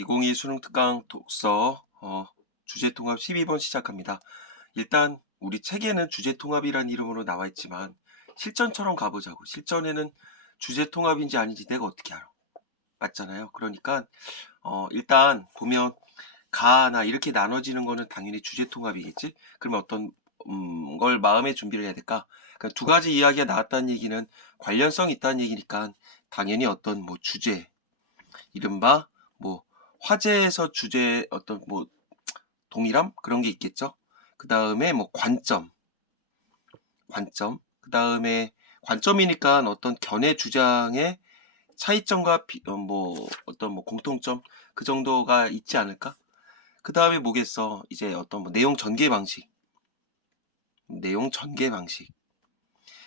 2022 수능 특강 독서 주제통합 12번 시작합니다. 일단 우리 책에는 주제통합이라는 이름으로 나와 있지만 실전처럼 가보자고. 실전에는 주제통합인지 아닌지 내가 어떻게 알아? 맞잖아요. 그러니까 일단 보면 가나 이렇게 나눠지는 거는 당연히 주제통합이겠지? 그러면 어떤 걸 마음의 준비를 해야 될까? 그러니까 두 가지 이야기가 나왔다는 얘기는 관련성이 있다는 얘기니까 당연히 어떤 뭐 주제, 이른바 뭐 화제에서 주제 어떤 뭐 동일함 그런 게 있겠죠. 그 다음에 뭐 관점, 그 다음에 관점이니까 어떤 견해 주장의 차이점과 뭐 어떤 뭐 공통점 그 정도가 있지 않을까? 그 다음에 뭐겠어? 이제 어떤 뭐 내용 전개 방식,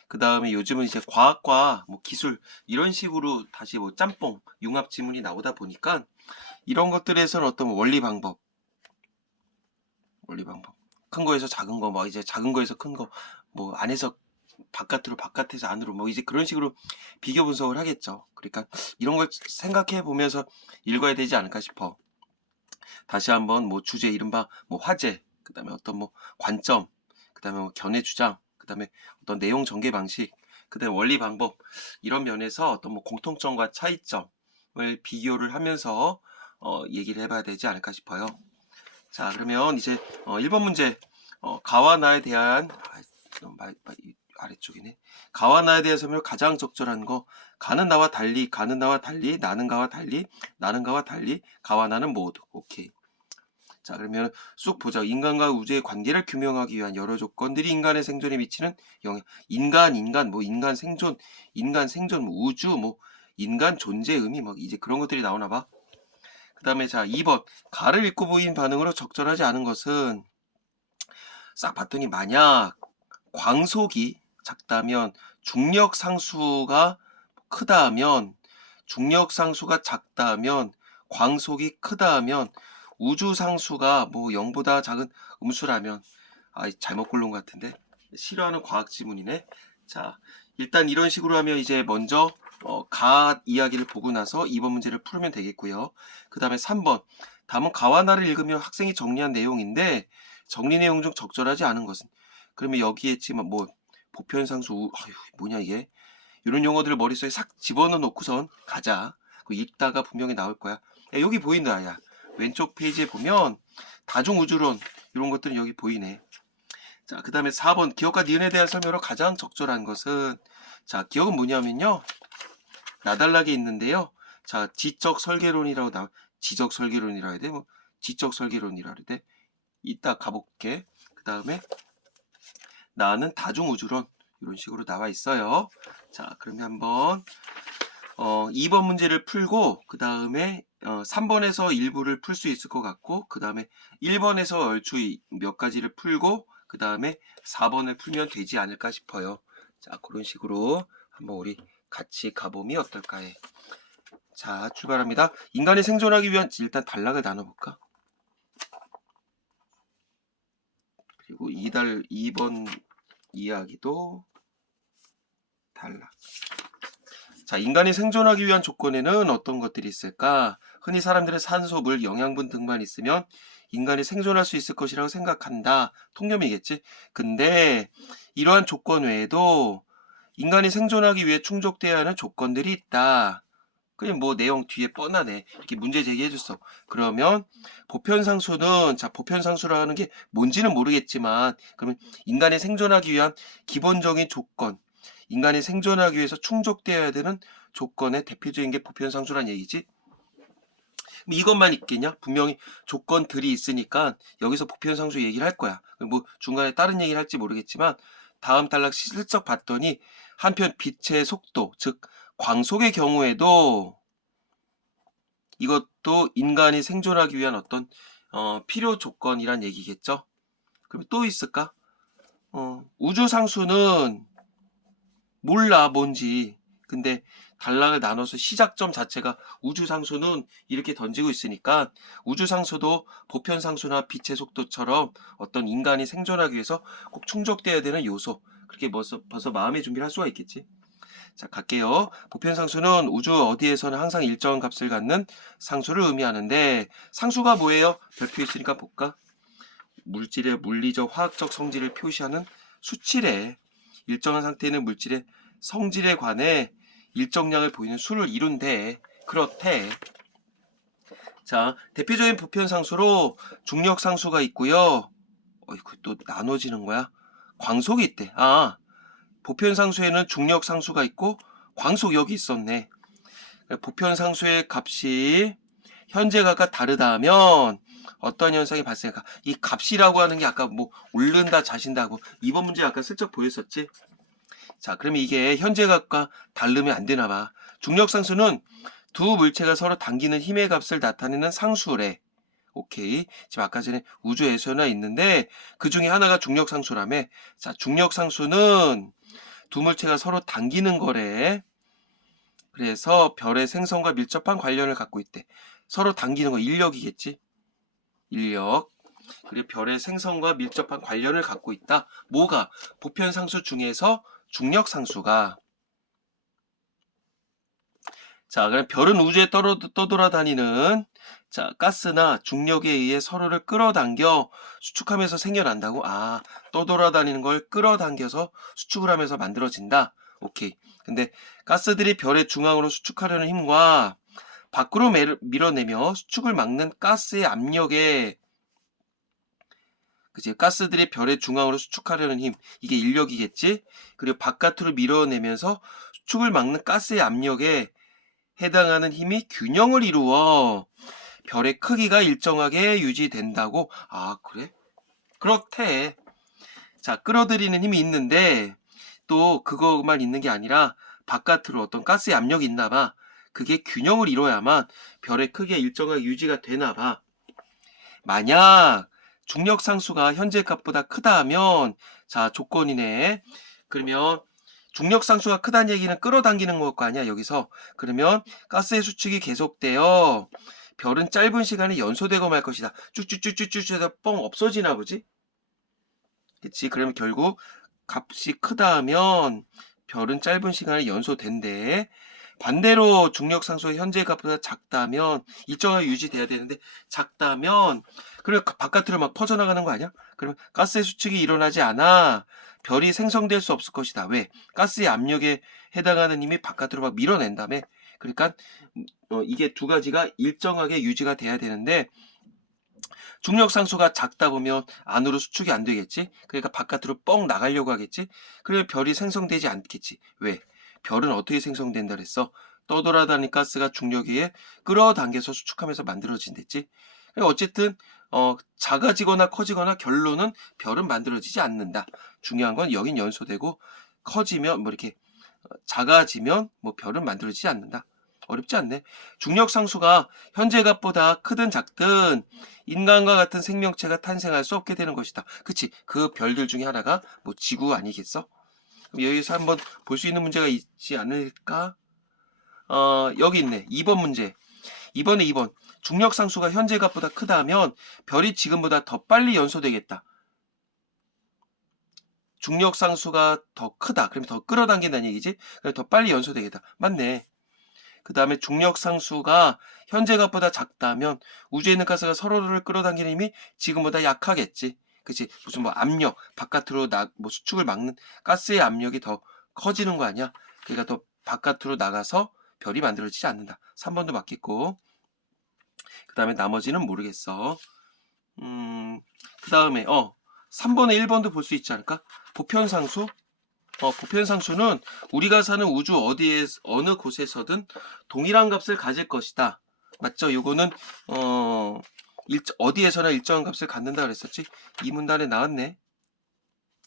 그 다음에 요즘은 이제 과학과 뭐 기술 이런 식으로 다시 뭐 짬뽕 융합 지문이 나오다 보니까 이런 것들에서는 어떤 원리 방법. 큰 거에서 작은 거, 뭐 이제 작은 거에서 큰 거, 뭐 안에서 바깥으로, 바깥에서 안으로, 뭐 이제 그런 식으로 비교 분석을 하겠죠. 그러니까 이런 걸 생각해 보면서 읽어야 되지 않을까 싶어. 다시 한번 뭐 주제, 이른바 뭐 화제, 그 다음에 어떤 뭐 관점, 그 다음에 뭐 견해 주장, 그 다음에 어떤 내용 전개 방식, 그 다음에 원리 방법, 이런 면에서 어떤 뭐 공통점과 차이점을 비교를 하면서 얘기를 해봐야 되지 않을까 싶어요. 자, 그러면 이제 1번 문제 가와 나에 대한 아래쪽이네. 가와 나에 대한 설명을 가장 적절한 거. 가는 나와 달리, 가는 나와 달리, 나는 가와 달리, 나는 가와 달리, 가와 나는 모두. 오케이. 자, 그러면 쑥 보자. 인간과 우주의 관계를 규명하기 위한 여러 조건들이 인간의 생존에 미치는 영향. 뭐 인간 생존, 뭐 우주, 뭐 인간 존재 의미, 막 이제 그런 것들이 나오나 봐. 그 다음에 자 2번 가를 읽고 보인 반응으로 적절하지 않은 것은 싹 봤더니 만약 광속이 작다면 중력 상수가 크다면 광속이 크다면 우주 상수가 뭐 0보다 작은 음수라면 잘못 고른 것 같은데 싫어하는 과학 지문이네. 자 일단 이런 식으로 하면 이제 먼저 가 이야기를 보고 나서 2번 문제를 풀면 되겠고요. 그 다음에 3번 다음은 가와 나를 읽으며 학생이 정리한 내용인데 정리 내용 중 적절하지 않은 것은 그러면 여기에 지금 뭐 보편상수 뭐냐 이게 이런 용어들을 머릿속에 싹 집어넣어 놓고선 가자. 읽다가 분명히 나올 거야. 야, 여기 보인다. 야 왼쪽 페이지에 보면 다중우주론 이런 것들은 여기 보이네. 자, 그 다음에 4번 기억과 니은에 대한 설명으로 가장 적절한 것은 자, 기억은 뭐냐면요. 나달라게 있는데요. 자, 지적 설계론이라고 해야 돼? 뭐 지적 설계론이라 그래 돼? 이따 가볼게. 그 다음에 나는 다중우주론 이런 식으로 나와 있어요. 자, 그러면 한번 2번 문제를 풀고 그 다음에 3번에서 일부를 풀 수 있을 것 같고 그 다음에 1번에서 얼추 몇 가지를 풀고 그 다음에 4번을 풀면 되지 않을까 싶어요. 자, 그런 식으로 한번 우리 같이 가보면 어떨까 해. 자, 출발합니다. 인간이 생존하기 위한 일단 단락을 나눠볼까? 그리고 2번 이야기도 단락. 자, 인간이 생존하기 위한 조건에는 어떤 것들이 있을까? 흔히 사람들은 산소, 물, 영양분 등만 있으면 인간이 생존할 수 있을 것이라고 생각한다. 통념이겠지? 근데 이러한 조건 외에도 인간이 생존하기 위해 충족돼야 하는 조건들이 있다. 그냥 뭐 내용 뒤에 뻔하네. 이렇게 문제 제기해줬어. 그러면 보편상수는 자 보편상수라는 게 뭔지는 모르겠지만 그러면 인간이 생존하기 위한 기본적인 조건 인간이 생존하기 위해서 충족되어야 되는 조건의 대표적인 게 보편상수란 얘기지. 이것만 있겠냐? 분명히 조건들이 있으니까 여기서 보편상수 얘기를 할 거야. 뭐 중간에 다른 얘기를 할지 모르겠지만 다음 단락 슬쩍 봤더니 한편 빛의 속도, 즉 광속의 경우에도 이것도 인간이 생존하기 위한 어떤 필요 조건이란 얘기겠죠. 그럼 또 있을까? 우주상수는 몰라 뭔지. 근데 단락을 나눠서 시작점 자체가 우주상수는 이렇게 던지고 있으니까 우주상수도 보편상수나 빛의 속도처럼 어떤 인간이 생존하기 위해서 꼭 충족돼야 되는 요소. 그렇게 벌써 마음의 준비를 할 수가 있겠지. 자, 갈게요. 보편상수는 우주 어디에서나 항상 일정한 값을 갖는 상수를 의미하는데, 상수가 뭐예요? 별표 있으니까 볼까? 물질의 물리적, 화학적 성질을 표시하는 수치래. 일정한 상태는 물질의 성질에 관해 일정량을 보이는 수를 이룬대. 그렇대. 자, 대표적인 보편상수로 중력상수가 있고요. 어이구, 또 나눠지는 거야? 광속이 있대. 아, 보편상수에는 중력상수가 있고 광속 여기 있었네. 보편상수의 값이 현재값과 다르다 하면 어떤 현상이 발생할까? 이 값이라고 하는 게 아까 뭐 오른다 자신다고 이번 문제 아까 슬쩍 보였었지? 자, 그러면 이게 현재값과 다르면 안 되나 봐. 중력상수는 두 물체가 서로 당기는 힘의 값을 나타내는 상수래. 오케이. 지금 아까 전에 우주에서나 있는데 그 중에 하나가 중력상수라며. 자, 중력상수는 두 물체가 서로 당기는 거래. 그래서 별의 생성과 밀접한 관련을 갖고 있대. 서로 당기는 거 인력이겠지. 인력. 그리고 별의 생성과 밀접한 관련을 갖고 있다. 뭐가? 보편상수 중에서 중력상수가. 자, 그럼 별은 우주에 떠돌아다니는 자, 가스나 중력에 의해 서로를 끌어당겨 수축하면서 생겨난다고? 아, 떠돌아다니는 걸 끌어당겨서 수축을 하면서 만들어진다. 오케이. 근데 가스들이 별의 중앙으로 수축하려는 힘과 밖으로 밀어내며 수축을 막는 가스의 압력에 그치? 가스들이 별의 중앙으로 수축하려는 힘, 이게 인력이겠지? 그리고 바깥으로 밀어내면서 수축을 막는 가스의 압력에 해당하는 힘이 균형을 이루어 별의 크기가 일정하게 유지된다고? 아, 그래? 그렇대. 자, 끌어들이는 힘이 있는데 또 그것만 있는 게 아니라 바깥으로 어떤 가스의 압력이 있나 봐. 그게 균형을 이뤄야만 별의 크기가 일정하게 유지가 되나 봐. 만약 중력상수가 현재 값보다 크다 하면 자, 조건이네. 그러면 중력상수가 크다는 얘기는 끌어당기는 걸 거 아니야, 여기서. 그러면 가스의 수축이 계속되어 별은 짧은 시간에 연소되고 말 것이다. 쭉쭉쭉쭉쭉 해서 뻥 없어지나 보지? 그치? 그러면 결국 값이 크다 하면 별은 짧은 시간에 연소된대. 반대로 중력상수가 현재 값보다 작다면 일정하게 유지돼야 되는데 작다면 그래 바깥으로 막 퍼져나가는 거 아니야? 그러면 가스의 수축이 일어나지 않아 별이 생성될 수 없을 것이다. 왜? 가스의 압력에 해당하는 힘이 바깥으로 막 밀어낸다며. 그러니까 이게 두 가지가 일정하게 유지가 돼야 되는데 중력상수가 작다 보면 안으로 수축이 안 되겠지? 그러니까 바깥으로 뻥 나가려고 하겠지? 그래 별이 생성되지 않겠지. 왜? 별은 어떻게 생성된다 그랬어? 떠돌아다니는 가스가 중력에 의해 끌어당겨서 수축하면서 만들어진댔지? 그러니까 어쨌든 작아지거나 커지거나 결론은 별은 만들어지지 않는다. 중요한 건 여긴 연소되고 커지면 뭐 이렇게 작아지면 뭐 별은 만들어지지 않는다. 어렵지 않네. 중력상수가 현재 값보다 크든 작든 인간과 같은 생명체가 탄생할 수 없게 되는 것이다. 그치? 그 별들 중에 하나가 뭐 지구 아니겠어? 여기서 한번 볼 수 있는 문제가 있지 않을까? 여기 있네. 2번 문제. 이번에 2번. 중력상수가 현재 값보다 크다 하면 별이 지금보다 더 빨리 연소되겠다. 중력상수가 더 크다. 그러면 더 끌어당긴다는 얘기지? 그럼 더 빨리 연소되겠다. 맞네. 그 다음에 중력상수가 현재 값보다 작다면 우주에 있는 가스가 서로를 끌어당기는 힘이 지금보다 약하겠지. 그치? 무슨 뭐 압력, 바깥으로 뭐 수축을 막는 가스의 압력이 더 커지는 거 아니야? 그러니까 더 바깥으로 나가서 별이 만들어지지 않는다. 3번도 맞겠고. 그 다음에 나머지는 모르겠어. 그 다음에 3번에 1번도 볼 수 있지 않을까? 보편상수? 보편상수는 우리가 사는 우주 어디에 어느 곳에서든 동일한 값을 가질 것이다. 맞죠? 요거는 어디에서나 일정한 값을 갖는다 그랬었지? 이 문단에 나왔네.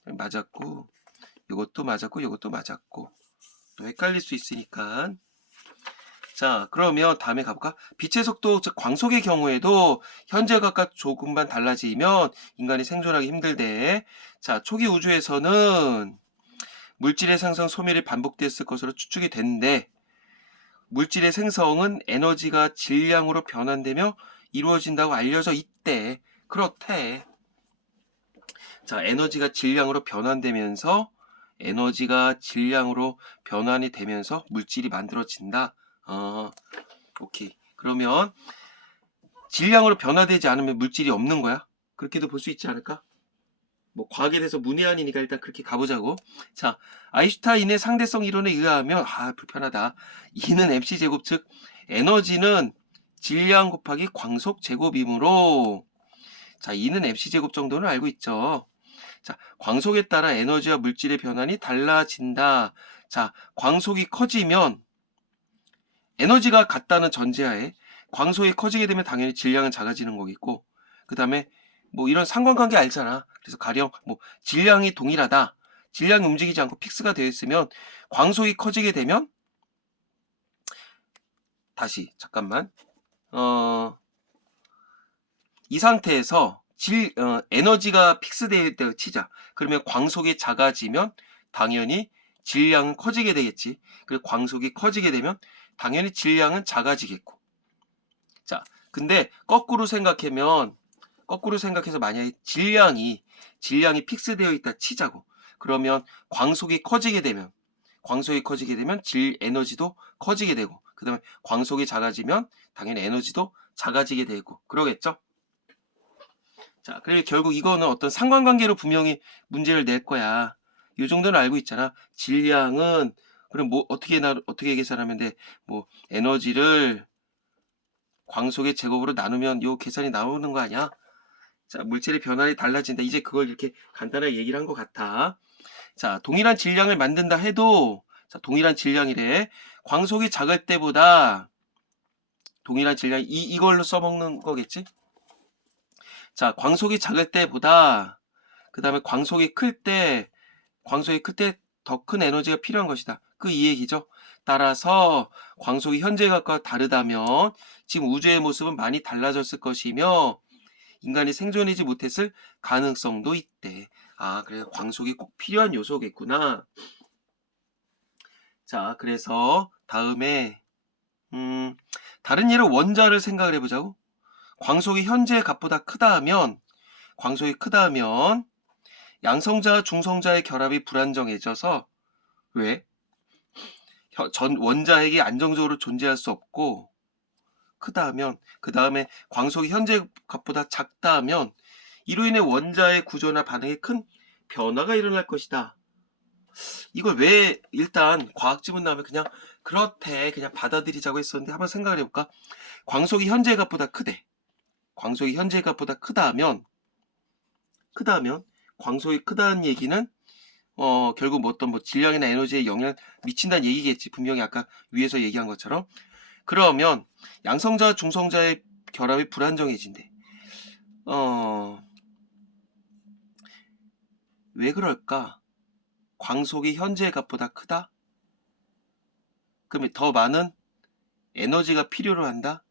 맞았고 요것도 맞았고 요것도 맞았고 또 헷갈릴 수 있으니까. 자, 그러면 다음에 가볼까? 빛의 속도, 즉 광속의 경우에도 현재값과 조금만 달라지면 인간이 생존하기 힘들대. 자, 초기 우주에서는 물질의 생성 소멸이 반복됐을 것으로 추측이 되는데 물질의 생성은 에너지가 질량으로 변환되며 이루어진다고 알려져 있대. 그렇대. 자, 에너지가 질량으로 변환되면서 에너지가 질량으로 변환이 되면서 물질이 만들어진다. 오케이. 그러면 질량으로 변화되지 않으면 물질이 없는 거야? 그렇게도 볼 수 있지 않을까? 뭐 과학에 대해서 문외한이니까 일단 그렇게 가보자고. 자, 아인슈타인의 상대성 이론에 의하면 불편하다. E는 mc 제곱, 즉 에너지는 질량 곱하기 광속 제곱이므로, 자, E는 mc 제곱 정도는 알고 있죠. 자, 광속에 따라 에너지와 물질의 변환이 달라진다. 자, 광속이 커지면 에너지가 같다는 전제하에 광속이 커지게 되면 당연히 질량은 작아지는 거겠고, 그 다음에 뭐 이런 상관관계 알잖아. 그래서 가령 뭐 질량이 동일하다, 질량이 움직이지 않고 픽스가 되어 있으면 광속이 커지게 되면, 다시 잠깐만, 이 상태에서 에너지가 픽스되어 있다고 치자. 그러면 광속이 작아지면 당연히 질량은 커지게 되겠지. 그리고 광속이 커지게 되면 당연히 질량은 작아지겠고. 자, 근데 거꾸로 생각해서 만약에 질량이 픽스되어 있다 치자고. 그러면 광속이 커지게 되면 에너지도 커지게 되고, 그 다음에 광속이 작아지면 당연히 에너지도 작아지게 되고, 그러겠죠? 자, 그래 결국 이거는 어떤 상관관계로 분명히 문제를 낼 거야. 이 정도는 알고 있잖아. 질량은 그럼 뭐 어떻게 계산하면 돼? 뭐 에너지를 광속의 제곱으로 나누면 요 계산이 나오는 거 아니야? 자, 물질의 변화이 달라진다. 이제 그걸 이렇게 간단하게 얘기를 한 것 같아. 자, 동일한 질량을 만든다 해도, 자, 동일한 질량이래. 광속이 작을 때보다 동일한 질량, 이걸로 써먹는 거겠지? 자, 광속이 작을 때보다, 그 다음에 광속이 클 때 더 큰 에너지가 필요한 것이다. 그 이 얘기죠. 따라서 광속이 현재각과 다르다면 지금 우주의 모습은 많이 달라졌을 것이며 인간이 생존하지 못했을 가능성도 있대. 그래 광속이 꼭 필요한 요소겠구나. 자, 그래서 다음에 다른 예로 원자를 생각을 해보자고. 광속이 현재의 값보다 크다 하면 양성자와 중성자의 결합이 불안정해져서, 왜? 전 원자핵이 안정적으로 존재할 수 없고, 크다 하면, 그 다음에 광속이 현재 값보다 작다 하면 이로 인해 원자의 구조나 반응에 큰 변화가 일어날 것이다. 이걸 왜 일단 과학 지문 나오면 그냥 그렇대 그냥 받아들이자고 했었는데, 한번 생각을 해볼까? 광속이 현재 값보다 크대. 광속이 현재 값보다 크다 하면 광속이 크다는 얘기는 결국 어떤 질량이나 에너지에 영향을 미친다는 얘기겠지. 분명히 아까 위에서 얘기한 것처럼. 그러면 양성자와 중성자의 결합이 불안정해진대. 왜 그럴까? 광속이 현재의 값보다 크다? 그러면 더 많은 에너지가 필요로 한다?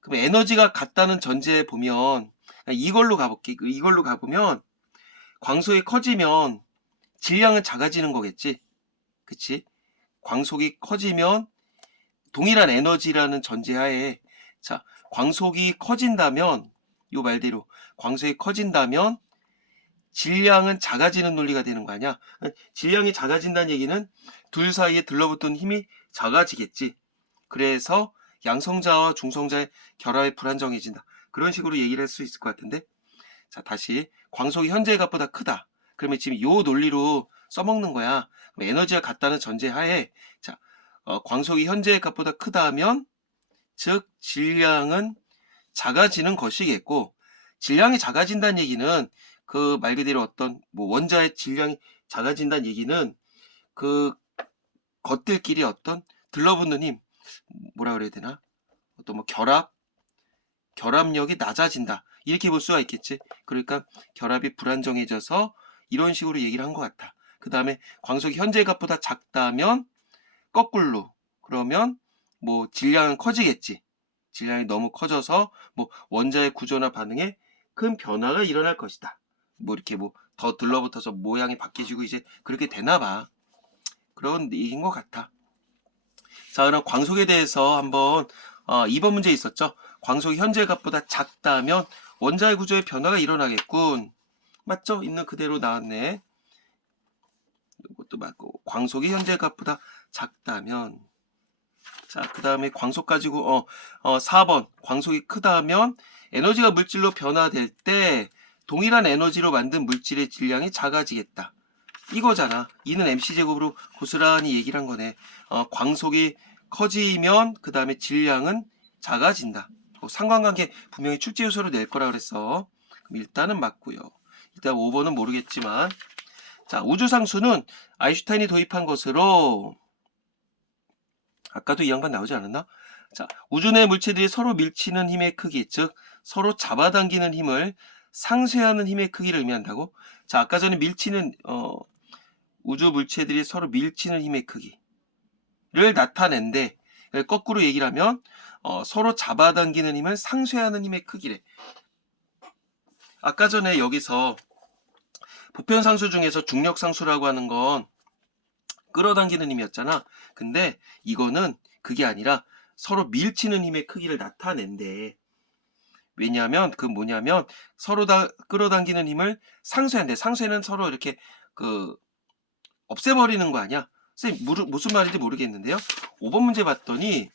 그럼 에너지가 같다는 전제에 보면, 이걸로 가볼게. 이걸로 가보면 광속이 커지면 질량은 작아지는 거겠지. 그치? 광속이 커지면 동일한 에너지라는 전제하에, 자, 광속이 커진다면, 요 말대로 광속이 커진다면 질량은 작아지는 논리가 되는 거 아니야? 질량이 작아진다는 얘기는 둘 사이에 들러붙은 힘이 작아지겠지. 그래서 양성자와 중성자의 결합이 불안정해진다. 그런 식으로 얘기를 할 수 있을 것 같은데. 자, 다시 광속이 현재의 값보다 크다. 그러면 지금 요 논리로 써먹는 거야. 에너지가 같다는 전제하에, 자, 광속이 현재의 값보다 크다 하면 즉 질량은 작아지는 것이겠고, 질량이 작아진다는 얘기는 그 말 그대로 어떤 원자의 질량이 작아진다는 얘기는 그 것들끼리 어떤 들러붙는 힘, 뭐라 그래야 되나? 어떤 결합력이 낮아진다. 이렇게 볼 수가 있겠지. 그러니까 결합이 불안정해져서 이런 식으로 얘기를 한 것 같아. 그 다음에 광속이 현재 값보다 작다면 거꾸로, 그러면 질량은 커지겠지. 질량이 너무 커져서 원자의 구조나 반응에 큰 변화가 일어날 것이다. 이렇게 더 들러붙어서 모양이 바뀌어지고 이제 그렇게 되나 봐. 그런 얘기인 것 같아. 자, 그럼 광속에 대해서 한번 2번 문제 있었죠. 광속이 현재 값보다 작다면 원자의 구조에 변화가 일어나겠군. 맞죠? 있는 그대로 나왔네. 이것도 맞고, 광속이 현재 값보다 작다면, 자, 그 다음에 광속 가지고, 4번. 광속이 크다면 에너지가 물질로 변화될 때 동일한 에너지로 만든 물질의 질량이 작아지겠다. 이거잖아. 이는 mc제곱으로 고스란히 얘기를 한 거네. 광속이 커지면 그 다음에 질량은 작아진다. 상관관계 분명히 출제 요소로 낼 거라 그랬어. 그럼 일단은 맞고요. 일단 5번은 모르겠지만, 자, 우주상수는 아인슈타인이 도입한 것으로, 아까도 이 양반 나오지 않았나? 자, 우주 내 물체들이 서로 밀치는 힘의 크기, 즉 서로 잡아당기는 힘을 상쇄하는 힘의 크기를 의미한다고? 자, 아까 전에 밀치는 우주 물체들이 서로 밀치는 힘의 크기를 나타낸데, 거꾸로 얘기를 하면 서로 잡아당기는 힘을 상쇄하는 힘의 크기래. 아까 전에 여기서 보편상수 중에서 중력상수라고 하는 건 끌어당기는 힘이었잖아. 근데 이거는 그게 아니라 서로 밀치는 힘의 크기를 나타낸대. 왜냐하면 그 뭐냐면 서로 다 끌어당기는 힘을 상쇄한대. 상쇄는 서로 이렇게 없애버리는 거 아니야? 선생님 무슨 말인지 모르겠는데요. 5번 문제 봤더니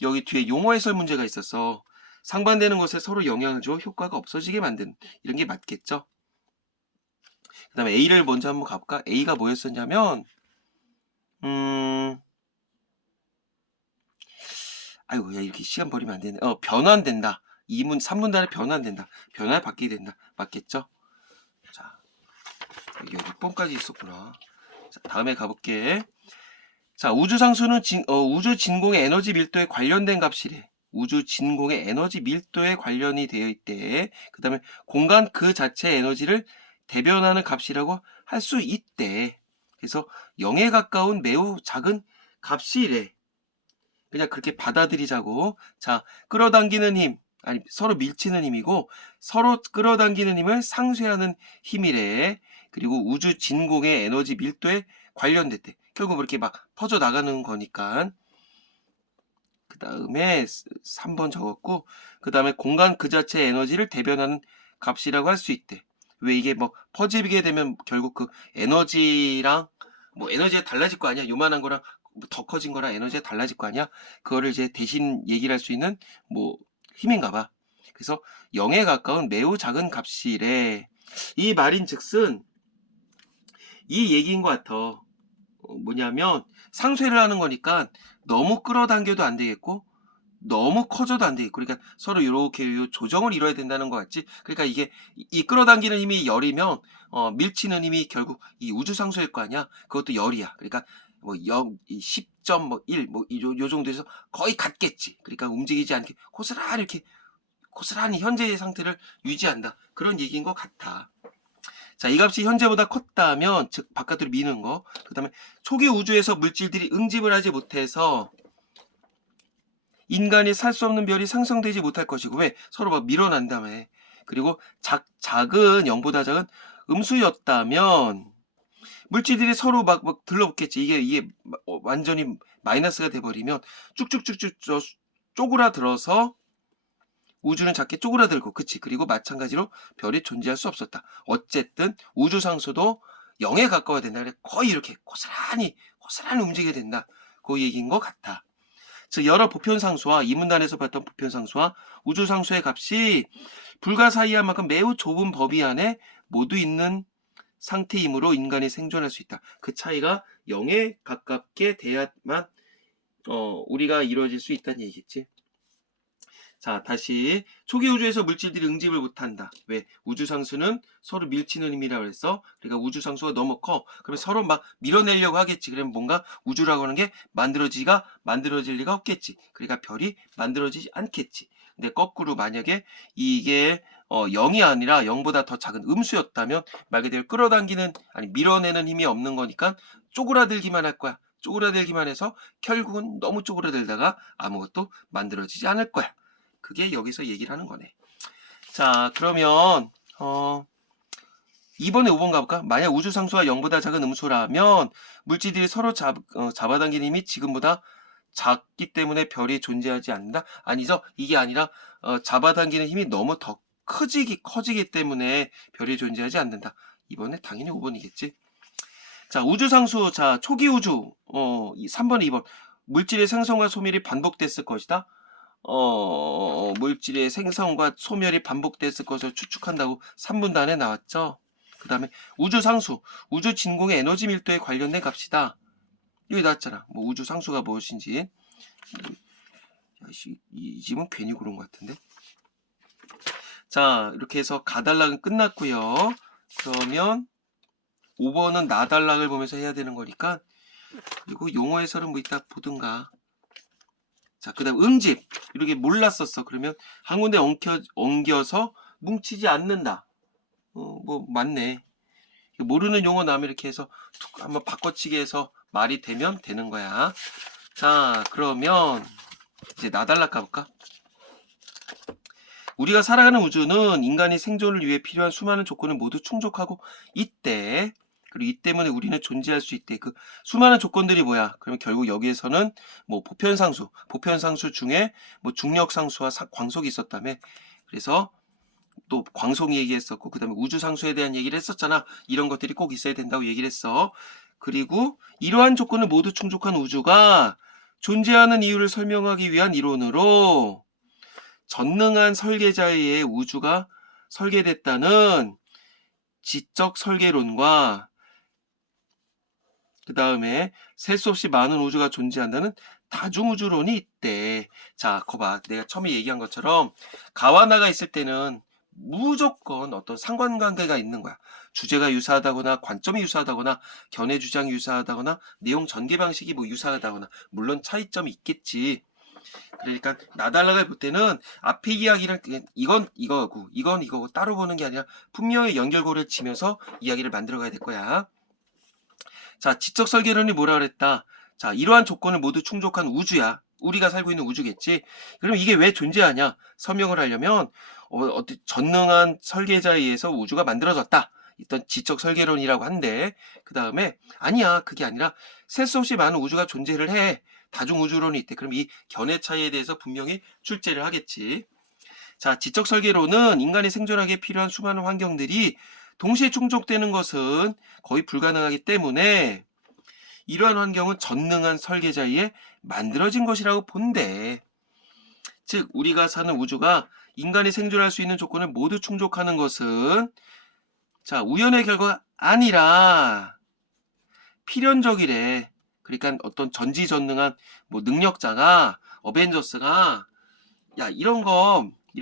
여기 뒤에 용어 해설 문제가 있었어. 상반되는 것에 서로 영향을 줘 효과가 없어지게 만든, 이런 게 맞겠죠? 그 다음에 A를 먼저 한번 가볼까? A가 뭐였었냐면 아이고, 야, 이렇게 시간 버리면 안 되네. 변환된다. 3분 단에 변환된다. 변화에 바뀌게 된다. 맞겠죠? 자, 여기 6번까지 있었구나. 자, 다음에 가볼게. 자, 우주상수는 우주 진공의 에너지 밀도에 관련된 값이래. 우주 진공의 에너지 밀도에 관련이 되어 있대. 그 다음에 공간 그 자체의 에너지를 대변하는 값이라고 할 수 있대. 그래서 0에 가까운 매우 작은 값이래. 그냥 그렇게 받아들이자고. 자, 끌어당기는 힘, 아니 서로 밀치는 힘이고 서로 끌어당기는 힘을 상쇄하는 힘이래. 그리고 우주 진공의 에너지 밀도에 관련됐대. 결국 이렇게 막 퍼져 나가는 거니까. 그 다음에 3번 적었고, 그 다음에 공간 그 자체의 에너지를 대변하는 값이라고 할 수 있대. 왜 이게 뭐 퍼지게 되면 결국 그 에너지랑 뭐 에너지가 달라질 거 아니야. 요만한 거랑 더 커진 거랑 에너지가 달라질 거 아니야. 그거를 이제 대신 얘기를 할 수 있는 뭐 힘인가 봐. 그래서 0에 가까운 매우 작은 값이래. 이 말인 즉슨 이 얘기인 것 같아. 뭐냐면 상쇄를 하는 거니까 너무 끌어당겨도 안 되겠고 너무 커져도 안 되겠고, 그러니까 서로 이렇게 조정을 이뤄야 된다는 것 같지. 그러니까 이게 이 끌어당기는 힘이 열이면 밀치는 힘이 결국 이 우주상수일 거 아니야. 그것도 열이야. 그러니까 뭐 10.1 뭐 요 정도에서 거의 같겠지. 그러니까 움직이지 않게 고스란히 이렇게 고스란히 현재의 상태를 유지한다. 그런 얘기인 것 같아. 자, 이 값이 현재보다 컸다면, 즉 바깥으로 미는 거. 그 다음에 초기 우주에서 물질들이 응집을 하지 못해서 인간이 살 수 없는 별이 상성되지 못할 것이고, 왜? 서로 막 밀어난다며. 그리고 작은 0보다 작은 음수였다면 물질들이 서로 막 들러붙겠지. 이게 완전히 마이너스가 돼버리면 쭉쭉쭉쭉 쪼그라들어서 우주는 작게 쪼그라들고, 그치. 그리고 마찬가지로 별이 존재할 수 없었다. 어쨌든 우주상수도 0에 가까워야 된다. 그래 거의 이렇게 고스란히 움직여야 된다. 그 얘기인 것 같아. 즉 여러 보편상수와 이 문단에서 봤던 보편상수와 우주상수의 값이 불가사의한 만큼 매우 좁은 범위 안에 모두 있는 상태이므로 인간이 생존할 수 있다. 그 차이가 0에 가깝게 돼야만 우리가 이루어질 수 있다는 얘기겠지. 자, 다시 초기 우주에서 물질들이 응집을 못한다. 왜? 우주상수는 서로 밀치는 힘이라고 했어. 그러니까 우주상수가 너무 커. 그러면 서로 막 밀어내려고 하겠지. 그러면 뭔가 우주라고 하는 게 만들어질 리가 없겠지. 그러니까 별이 만들어지지 않겠지. 근데 거꾸로 만약에 이게 0이 아니라 0보다 더 작은 음수였다면 말 그대로 끌어당기는, 아니 밀어내는 힘이 없는 거니까 쪼그라들기만 할 거야. 쪼그라들기만 해서 결국은 너무 쪼그라들다가 아무것도 만들어지지 않을 거야. 그게 여기서 얘기를 하는 거네. 자, 그러면 2번에 5번 가볼까? 만약 우주상수가 0보다 작은 음수라면 물질들이 서로 잡아당기는 힘이 지금보다 작기 때문에 별이 존재하지 않는다? 아니죠. 이게 아니라 잡아당기는 힘이 너무 더 커지기 때문에 별이 존재하지 않는다. 이번에 당연히 5번이겠지. 자, 우주상수. 자, 초기 우주. 3번, 2번. 물질의 생성과 소멸이 반복됐을 것이다. 물질의 생성과 소멸이 반복됐을 것을 추측한다고 3분단에 나왔죠. 그 다음에 우주상수. 우주 진공의 에너지 밀도에 관련된 값이다. 여기 나왔잖아. 뭐 우주상수가 무엇인지. 야, 이 집은 괜히 그런 것 같은데. 자, 이렇게 해서 가달락은 끝났고요. 그러면 5번은 나달락을 보면서 해야 되는 거니까. 그리고 용어 해설은 뭐 이따 보든가. 자, 그 다음 응집. 이렇게 몰랐었어. 그러면 한 군데 엉겨서 뭉치지 않는다. 뭐 맞네. 모르는 용어 나오면 이렇게 해서 툭 한번 바꿔치기 해서 말이 되면 되는 거야. 자, 그러면 이제 나달락 가볼까? 우리가 살아가는 우주는 인간이 생존을 위해 필요한 수많은 조건을 모두 충족하고 있대. 그리고 이 때문에 우리는 존재할 수 있대. 그 수많은 조건들이 뭐야? 그러면 결국 여기에서는 뭐 보편상수 중에 뭐 중력상수와 광속이 있었다며. 그래서 또 광속 얘기했었고, 그 다음에 우주상수에 대한 얘기를 했었잖아. 이런 것들이 꼭 있어야 된다고 얘기를 했어. 그리고 이러한 조건을 모두 충족한 우주가 존재하는 이유를 설명하기 위한 이론으로 전능한 설계자에 의해 우주가 설계됐다는 지적 설계론과 그 다음에 셀 수 없이 많은 우주가 존재한다는 다중우주론이 있대. 자, 거봐. 내가 처음에 얘기한 것처럼 가와 나가 있을 때는 무조건 어떤 상관관계가 있는 거야. 주제가 유사하다거나 관점이 유사하다거나 견해 주장이 유사하다거나 내용 전개 방식이 뭐 유사하다거나 물론 차이점이 있겠지. 그러니까 나달락을 볼 때는 앞에 이야기를 이건 이거고 이건 이거고 따로 보는 게 아니라 분명히 연결고리를 치면서 이야기를 만들어 가야 될 거야. 자, 지적 설계론이 뭐라 그랬다. 자, 이러한 조건을 모두 충족한 우주야. 우리가 살고 있는 우주겠지. 그럼 이게 왜 존재하냐? 설명을 하려면 어떤 전능한 설계자에 의해서 우주가 만들어졌다. 있던 지적 설계론이라고 한데, 그 다음에 아니야, 그게 아니라 셀 수 없이 많은 우주가 존재를 해. 다중우주론이 있대. 그럼 이 견해 차이에 대해서 분명히 출제를 하겠지. 자, 지적 설계론은 인간이 생존하기에 필요한 수많은 환경들이 동시에 충족되는 것은 거의 불가능하기 때문에 이러한 환경은 전능한 설계자에 의해 만들어진 것이라고 본대. 즉, 우리가 사는 우주가 인간이 생존할 수 있는 조건을 모두 충족하는 것은 자, 우연의 결과가 아니라 필연적이래. 그러니까 어떤 전지전능한 뭐 능력자가 어벤져스가 야, 이런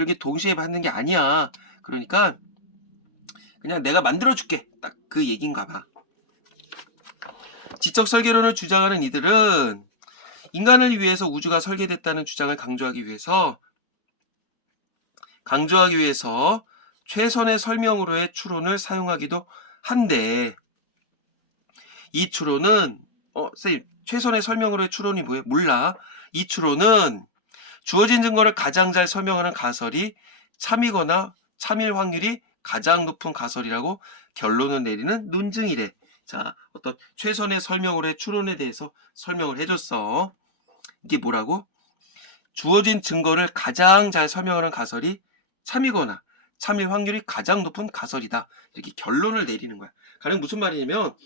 게 동시에 받는 게 아니야. 그러니까 그냥 내가 만들어줄게. 딱 그 얘기인가 봐. 지적 설계론을 주장하는 이들은 인간을 위해서 우주가 설계됐다는 주장을 강조하기 위해서 최선의 설명으로의 추론을 사용하기도 한데 이 추론은 선생님 최선의 설명으로의 추론이 뭐예요? 몰라. 이 추론은 주어진 증거를 가장 잘 설명하는 가설이 참이거나 참일 확률이 가장 높은 가설이라고 결론을 내리는 논증이래. 자, 어떤 최선의 설명으로의 추론에 대해서 설명을 해줬어. 이게 뭐라고? 주어진 증거를 가장 잘 설명하는 가설이 참이거나 참일 확률이 가장 높은 가설이다. 이렇게 결론을 내리는 거야. 가령 무슨 말이냐면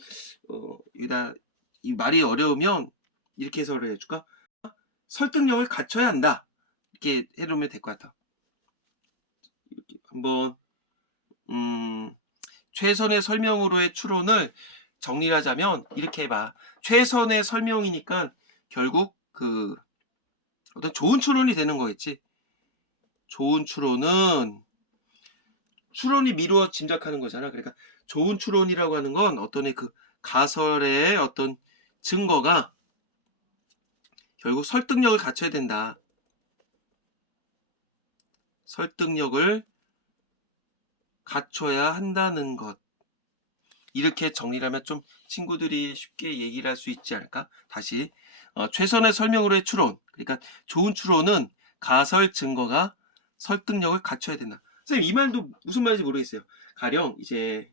여기다 이 말이 어려우면 이렇게 해석을 해줄까? 설득력을 갖춰야 한다. 이렇게 해놓으면 될 것 같아. 이렇게 한번 최선의 설명으로의 추론을 정리를 하자면 이렇게 해봐. 최선의 설명이니까 결국 그 어떤 좋은 추론이 되는 거겠지. 좋은 추론이 미루어 짐작하는 거잖아. 그러니까 좋은 추론이라고 하는 건 어떤 그 가설의 어떤 증거가 결국 설득력을 갖춰야 된다. 설득력을 갖춰야 한다는 것. 이렇게 정리를 하면 좀 친구들이 쉽게 얘기를 할 수 있지 않을까? 다시 최선의 설명으로의 추론. 그러니까 좋은 추론은 가설 증거가 설득력을 갖춰야 된다. 선생님 이 말도 무슨 말인지 모르겠어요. 가령 이제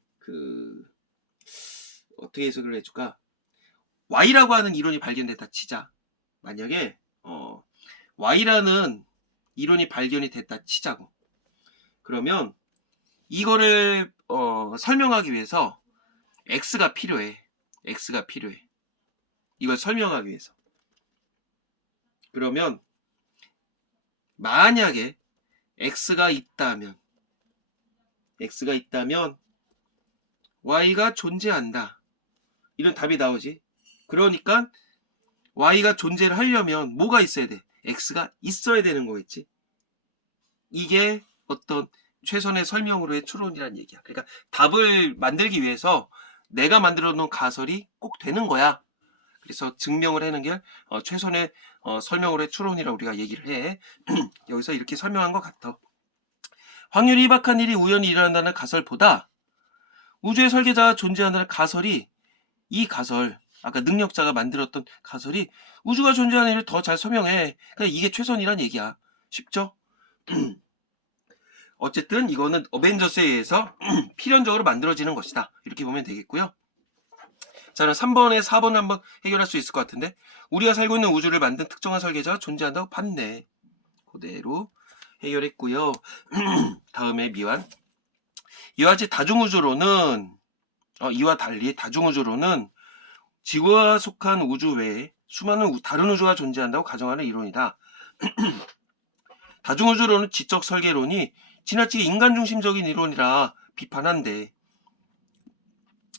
어떻게 해석을 해줄까? Y라고 하는 이론이 발견됐다 치자. 만약에 Y라는 이론이 발견이 됐다 치자고. 그러면 이거를 설명하기 위해서 X가 필요해. x가 필요해. 이걸 설명하기 위해서. 그러면 만약에 x가 있다면 y가 존재한다. 이런 답이 나오지. 그러니까 y가 존재를 하려면 뭐가 있어야 돼? x가 있어야 되는 거겠지. 이게 어떤 최선의 설명으로의 추론이란 얘기야. 그러니까 답을 만들기 위해서 내가 만들어 놓은 가설이 꼭 되는 거야. 그래서 증명을 하는 게 최선의 설명으로의 추론이라고 우리가 얘기를 해. 여기서 이렇게 설명한 것 같아. 확률이 희박한 일이 우연히 일어난다는 가설보다 우주의 설계자가 존재한다는 가설이, 이 가설, 아까 능력자가 만들었던 가설이 우주가 존재하는 일을 더 잘 설명해. 그러니까 이게 최선이란 얘기야. 쉽죠? 어쨌든 이거는 어벤져스에 의해서 필연적으로 만들어지는 것이다. 이렇게 보면 되겠고요. 자, 그럼 3번에 4번을 한번 해결할 수 있을 것 같은데, 우리가 살고 있는 우주를 만든 특정한 설계자가 존재한다고 봤네. 그대로 해결했고요. 다음에 미완. 이와 달리 다중우주로는 지구와 속한 우주 외에 수많은 다른 우주가 존재한다고 가정하는 이론이다. 다중우주론은 지적 설계론이 지나치게 인간 중심적인 이론이라 비판한대.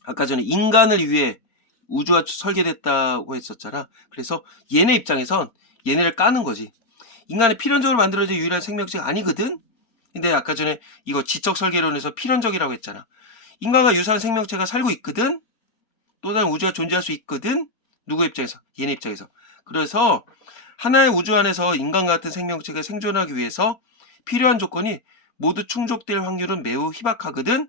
아까 전에 인간을 위해 우주가 설계됐다고 했었잖아. 그래서 얘네 입장에선 얘네를 까는 거지. 인간이 필연적으로 만들어진 유일한 생명체가 아니거든? 근데 아까 전에 이거 지적 설계론에서 필연적이라고 했잖아. 인간과 유사한 생명체가 살고 있거든? 또 다른 우주가 존재할 수 있거든? 누구 입장에서? 얘네 입장에서. 그래서 하나의 우주 안에서 인간 같은 생명체가 생존하기 위해서 필요한 조건이 모두 충족될 확률은 매우 희박하거든?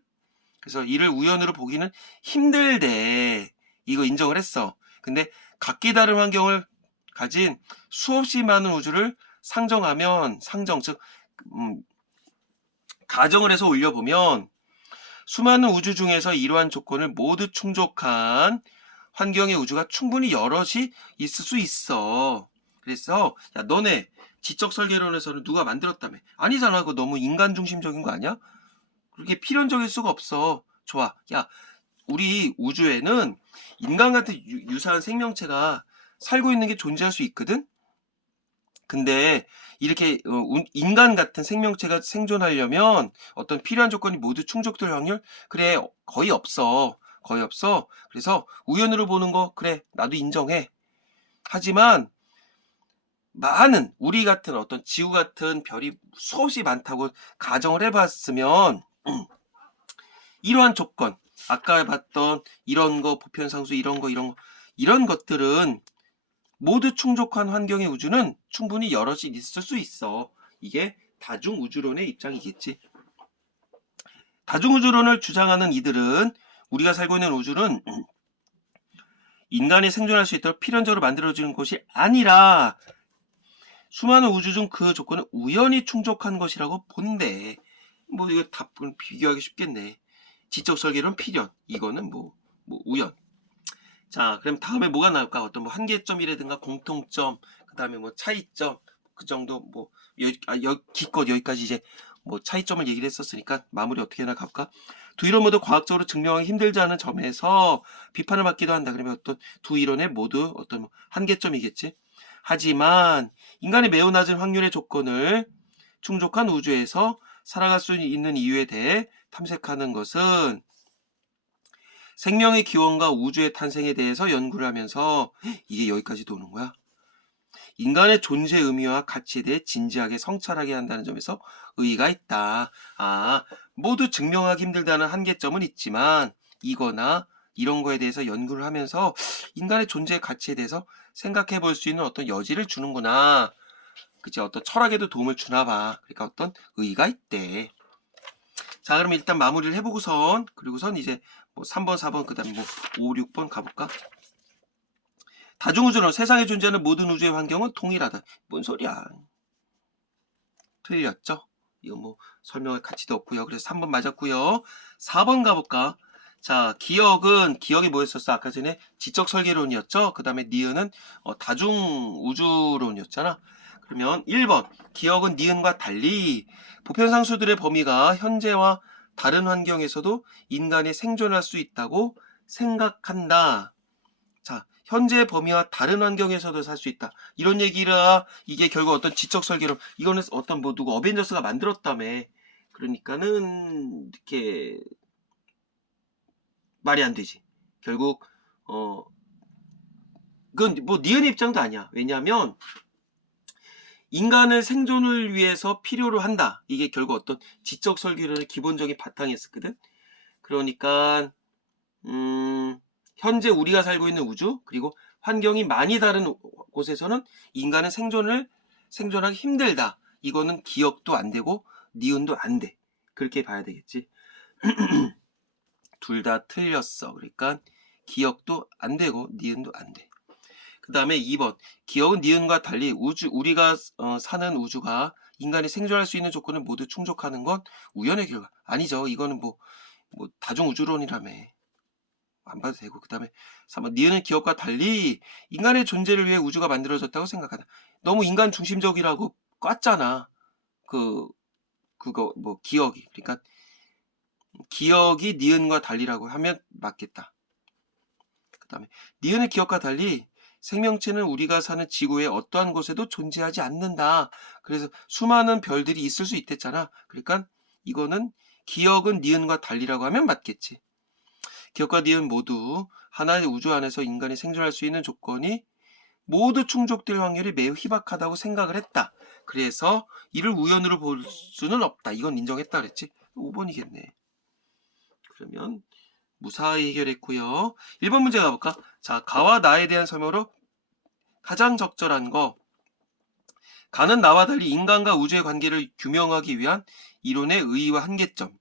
그래서 이를 우연으로 보기는 힘들대. 이거 인정을 했어. 근데 각기 다른 환경을 가진 수없이 많은 우주를 즉 가정을 해서 올려보면 수많은 우주 중에서 이러한 조건을 모두 충족한 환경의 우주가 충분히 여럿이 있을 수 있어. 그래서 야, 너네 지적 설계론에서는 누가 만들었다며? 아니잖아. 그거 너무 인간 중심적인 거 아니야? 그렇게 필연적일 수가 없어. 좋아. 야, 우리 우주에는 인간 같은 유사한 생명체가 살고 있는 게 존재할 수 있거든? 근데 이렇게 인간 같은 생명체가 생존하려면 어떤 필요한 조건이 모두 충족될 확률? 그래, 거의 없어. 그래서 우연으로 보는 거, 그래, 나도 인정해. 하지만 많은 우리 같은 어떤 지구 같은 별이 수없이 많다고 가정을 해봤으면 이러한 조건, 아까 봤던 이런 거, 보편상수 이런 것들은 모두 충족한 환경의 우주는 충분히 여럿이 있을 수 있어. 이게 다중우주론의 입장이겠지. 다중우주론을 주장하는 이들은 우리가 살고 있는 우주는 인간이 생존할 수 있도록 필연적으로 만들어지는 것이 아니라 수많은 우주 중 그 조건은 우연히 충족한 것이라고 본대. 뭐 이거 답은 비교하기 쉽겠네. 지적 설계론 필연, 이거는 뭐 우연. 자, 그럼 다음에 뭐가 나올까? 어떤 뭐 한계점이라든가 공통점, 그 다음에 뭐 차이점, 그 정도 뭐 기껏 여기까지 이제 뭐 차이점을 얘기를 했었으니까 마무리 어떻게 하나 갈까? 두 이론 모두 과학적으로 증명하기 힘들지 않은 점에서 비판을 받기도 한다. 그러면 어떤 두 이론의 모두 어떤 뭐 한계점이겠지. 하지만 인간이 매우 낮은 확률의 조건을 충족한 우주에서 살아갈 수 있는 이유에 대해 탐색하는 것은 생명의 기원과 우주의 탄생에 대해서 연구를 하면서 이게 여기까지도 오는 거야. 인간의 존재 의미와 가치에 대해 진지하게 성찰하게 한다는 점에서 의의가 있다. 모두 증명하기 힘들다는 한계점은 있지만 이거나 이런 거에 대해서 연구를 하면서 인간의 존재의 가치에 대해서 생각해 볼 수 있는 어떤 여지를 주는구나. 그치? 어떤 철학에도 도움을 주나 봐. 그러니까 어떤 의의가 있대. 자, 그럼 일단 마무리를 해보고선, 그리고선 이제 뭐 3번, 4번, 그 다음에 뭐 5, 6번 가볼까? 다중우주론, 세상에 존재하는 모든 우주의 환경은 동일하다. 뭔 소리야? 틀렸죠? 이거 뭐 설명할 가치도 없고요. 그래서 3번 맞았고요. 4번 가볼까? 자, 기억이 뭐였었어? 아까 전에 지적 설계론이었죠? 그 다음에 니은은 다중우주론이었잖아. 그러면 1번, 기억은 니은과 달리 보편상수들의 범위가 현재와 다른 환경에서도 인간이 생존할 수 있다고 생각한다. 자, 현재 범위와 다른 환경에서도 살 수 있다. 이런 얘기라 이게 결국 어떤 지적 설계로 이거는 어떤 뭐 누구 어벤져스가 만들었다며. 그러니까는 이렇게 말이 안 되지. 결국 그건 뭐 니은의 입장도 아니야. 왜냐하면 인간을 생존을 위해서 필요로 한다. 이게 결국 어떤 지적 설계론의 기본적인 바탕이었거든. 그러니까 현재 우리가 살고 있는 우주 그리고 환경이 많이 다른 곳에서는 인간은 생존하기 힘들다. 이거는 기억도 안 되고 니은도 안 돼. 그렇게 봐야 되겠지. 둘 다 틀렸어. 그러니까 기억도 안 되고 니은도 안 돼. 그 다음에 2번 기억은 니은과 달리 우리가 사는 우주가 인간이 생존할 수 있는 조건을 모두 충족하는 건 우연의 결과 아니죠. 이거는 뭐 다중우주론이라며 안 봐도 되고. 그 다음에 3번 니은은 기억과 달리 인간의 존재를 위해 우주가 만들어졌다고 생각한다. 너무 인간 중심적이라고 꽉잖아. 그거 뭐 기억이. 그러니까 기억이 니은과 달리라고 하면 맞겠다. 그 다음에 니은의 기억과 달리 생명체는 우리가 사는 지구의 어떠한 곳에도 존재하지 않는다. 그래서 수많은 별들이 있을 수 있댔잖아. 그러니까 이거는 기억은 니은과 달리라고 하면 맞겠지. 기억과 니은 모두 하나의 우주 안에서 인간이 생존할 수 있는 조건이 모두 충족될 확률이 매우 희박하다고 생각을 했다. 그래서 이를 우연으로 볼 수는 없다. 이건 인정했다 그랬지. 5번이겠네. 그러면 무사히 해결했고요. 1번 문제 가볼까? 자, 가와 나에 대한 설명으로 가장 적절한 거. 가는 나와 달리 인간과 우주의 관계를 규명하기 위한 이론의 의의와 한계점.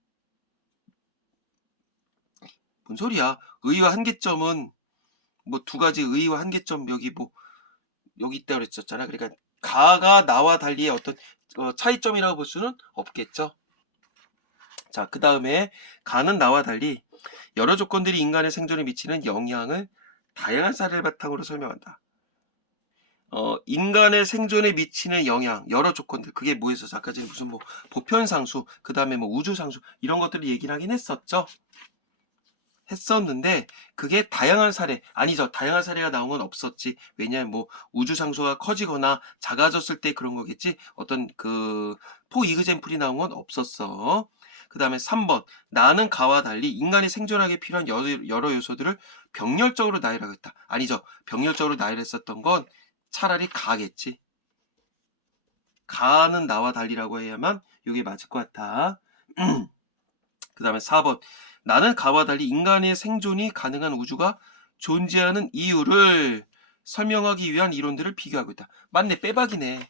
뭔 소리야? 의의와 한계점은 뭐 두 가지 의의와 한계점 여기 있다 그랬었잖아. 그러니까 가가 나와 달리의 어떤 차이점이라고 볼 수는 없겠죠. 자, 그 다음에 가는 나와 달리 여러 조건들이 인간의 생존에 미치는 영향을 다양한 사례를 바탕으로 설명한다. 인간의 생존에 미치는 영향, 여러 조건들. 그게 뭐였었어? 아까 전에 무슨 보편상수, 그 다음에 우주상수, 이런 것들을 얘기를 하긴 했었는데, 그게 다양한 사례, 아니죠. 다양한 사례가 나온 건 없었지. 왜냐면 우주상수가 커지거나 작아졌을 때 그런 거겠지. 어떤 포이그젠플이 나온 건 없었어. 그 다음에 3번 나는 가와 달리 인간이 생존하기 필요한 여러 요소들을 병렬적으로 나열하고 있다. 아니죠. 병렬적으로 나열했었던 건 차라리 가겠지. 가는 나와 달리라고 해야만 이게 맞을 것 같아. 그 다음에 4번 나는 가와 달리 인간의 생존이 가능한 우주가 존재하는 이유를 설명하기 위한 이론들을 비교하고 있다. 맞네. 빼박이네.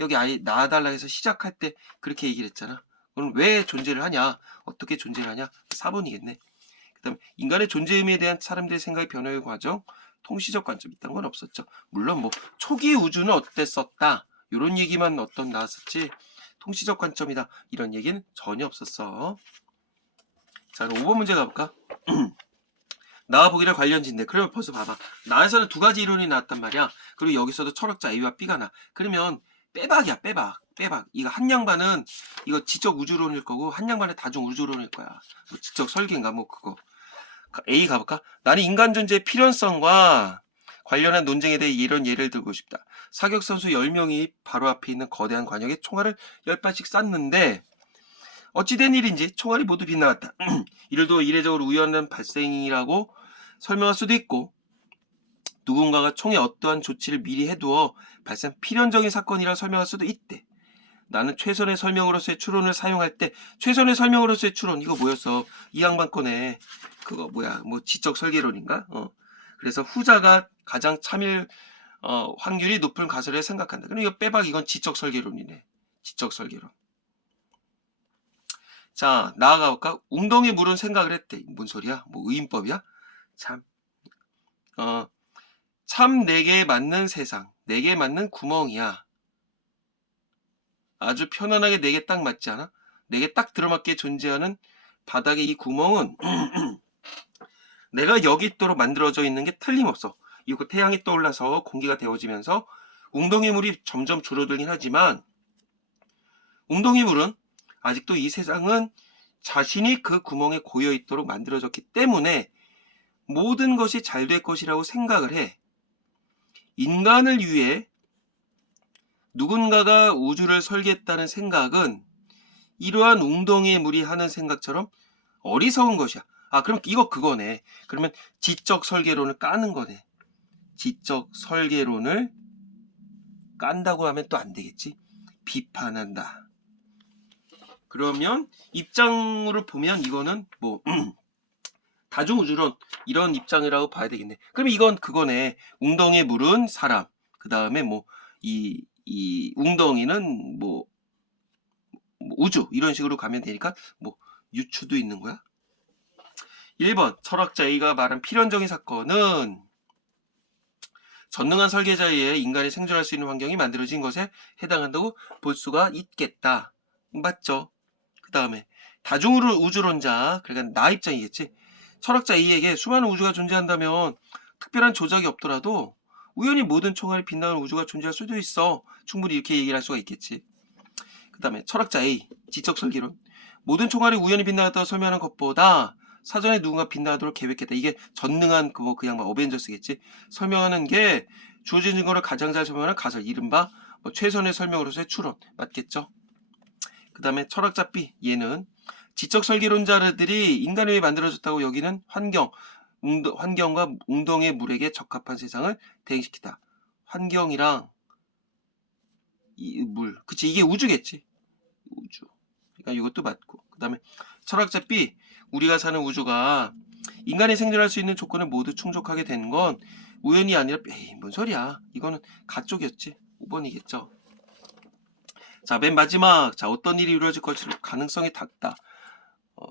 여기 아예 나와달라 해서 시작할 때 그렇게 얘기를 했잖아. 그럼 왜 존재를 하냐? 어떻게 존재를 하냐? 4번이겠네. 그 다음에 인간의 존재 의미에 대한 사람들의 생각의 변화의 과정, 통시적 관점 있다는 건 없었죠. 물론 초기 우주는 어땠었다. 이런 얘기만 나왔었지. 통시적 관점이다. 이런 얘기는 전혀 없었어. 자, 그럼 5번 문제 가볼까? 나와 보기를 관련진데. 그러면 벌써 봐봐. 나에서는 두 가지 이론이 나왔단 말이야. 그리고 여기서도 철학자 A와 B가 나. 그러면 빼박이야. 빼박. 이거 한 양반은 이거 지적 우주론일 거고 한 양반은 다중 우주론일 거야. 지적 설계인가 그거. A 가볼까? 나는 인간 존재의 필연성과 관련한 논쟁에 대해 이런 예를 들고 싶다. 사격선수 10명이 바로 앞에 있는 거대한 관역에 총알을 10발씩 쐈는데 어찌된 일인지 총알이 모두 빗나갔다. 이를도 이례적으로 우연한 발생이라고 설명할 수도 있고 누군가가 총에 어떠한 조치를 미리 해두어 발생 필연적인 사건이라 설명할 수도 있대. 나는 최선의 설명으로서의 추론을 사용할 때 최선의 설명으로서의 추론 이거 뭐였어? 이 양반 거네. 그거 지적 설계론인가? 그래서 후자가 가장 참일 확률이 높은 가설을 생각한다. 그럼 이거 빼박 이건 지적 설계론이네. 지적 설계론. 자, 나아가 볼까? 웅덩이 물은 생각을 했대. 뭔 소리야? 의인법이야? 참 내게 맞는 세상, 내게 맞는 구멍이야. 아주 편안하게 내게 딱 맞지 않아? 내게 딱 들어맞게 존재하는 바닥의 이 구멍은 내가 여기 있도록 만들어져 있는 게 틀림없어. 이거 태양이 떠올라서 공기가 데워지면서 웅덩이 물이 점점 줄어들긴 하지만 웅덩이 물은 아직도 이 세상은 자신이 그 구멍에 고여 있도록 만들어졌기 때문에 모든 것이 잘 될 것이라고 생각을 해. 인간을 위해 누군가가 우주를 설계했다는 생각은 이러한 웅덩이의 물이 하는 생각처럼 어리석은 것이야. 아, 그럼 이거 그거네. 그러면 지적 설계론을 까는 거네. 지적 설계론을 깐다고 하면 또 안 되겠지. 비판한다. 그러면 입장으로 보면 이거는 뭐 다중우주론 이런 입장이라고 봐야 되겠네. 그럼 이건 그거네. 웅덩이에 물은 사람. 그 다음에 뭐 이 웅덩이는 뭐 우주 이런 식으로 가면 되니까 뭐 유추도 있는 거야. 1번 철학자 A가 말한 필연적인 사건은 전능한 설계자에 의해 인간이 생존할 수 있는 환경이 만들어진 것에 해당한다고 볼 수가 있겠다. 맞죠? 그 다음에 다중우주론자, 그러니까 나 입장이겠지. 철학자 A에게 수많은 우주가 존재한다면 특별한 조작이 없더라도 우연히 모든 총알이 빛나는 우주가 존재할 수도 있어. 충분히 이렇게 얘기를 할 수가 있겠지. 그 다음에 철학자 A, 지적 설계론. 모든 총알이 우연히 빛나갔다고 설명하는 것보다 사전에 누군가 빛나도록 계획했다. 이게 전능한 그 양반 어벤져스겠지. 설명하는 게 주어진 증거를 가장 잘 설명하는 가설, 이른바 뭐 최선의 설명으로서의 추론. 맞겠죠? 그 다음에 철학자 B, 얘는 지적 설계론자들이 인간을 위해 만들어졌다고 여기는 환경과 웅덩이의 물에게 적합한 세상을 대행시키다. 환경이랑 이 물, 그치, 이게 우주겠지. 우주. 그러니까 이것도 맞고. 그 다음에 철학자 B, 우리가 사는 우주가 인간이 생존할 수 있는 조건을 모두 충족하게 된 건 우연이 아니라, 에이, 뭔 소리야. 이거는 가쪽이었지. 5번이겠죠. 자, 맨 마지막. 자, 어떤 일이 이루어질 것일 가능성이 작다.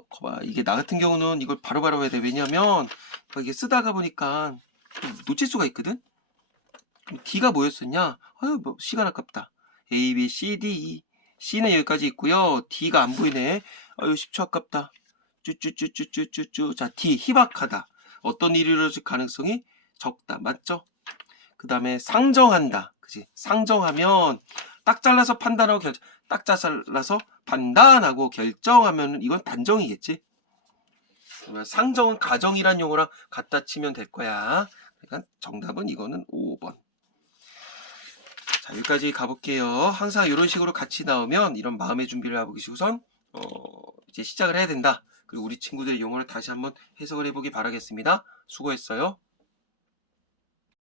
거봐. 이게 나 같은 경우는 이걸 바로바로 해야 돼. 왜냐면 이게 쓰다가 보니까 놓칠 수가 있거든. D가 뭐였었냐? 아유, 뭐 시간 아깝다. A, B, C, D, E. C는 여기까지 있고요. D가 안 보이네. 아유, 10초 아깝다. 쭈쭈쭈쭈쭈쭈쭈. 자, D, 희박하다. 어떤 일이 이루어질 가능성이 적다. 맞죠? 그 다음에 상정한다. 그치? 상정하면 딱 잘라서 판단하고 딱 잘라서 판단하고 결정하면 이건 단정이겠지. 상정은 가정이란 용어랑 갖다 치면 될 거야. 그러니까 정답은 이거는 5번. 자, 여기까지 가볼게요. 항상 이런 식으로 같이 나오면 이런 마음의 준비를 하고 계시고선 이제 시작을 해야 된다. 그리고 우리 친구들의 용어를 다시 한번 해석을 해보기 바라겠습니다. 수고했어요.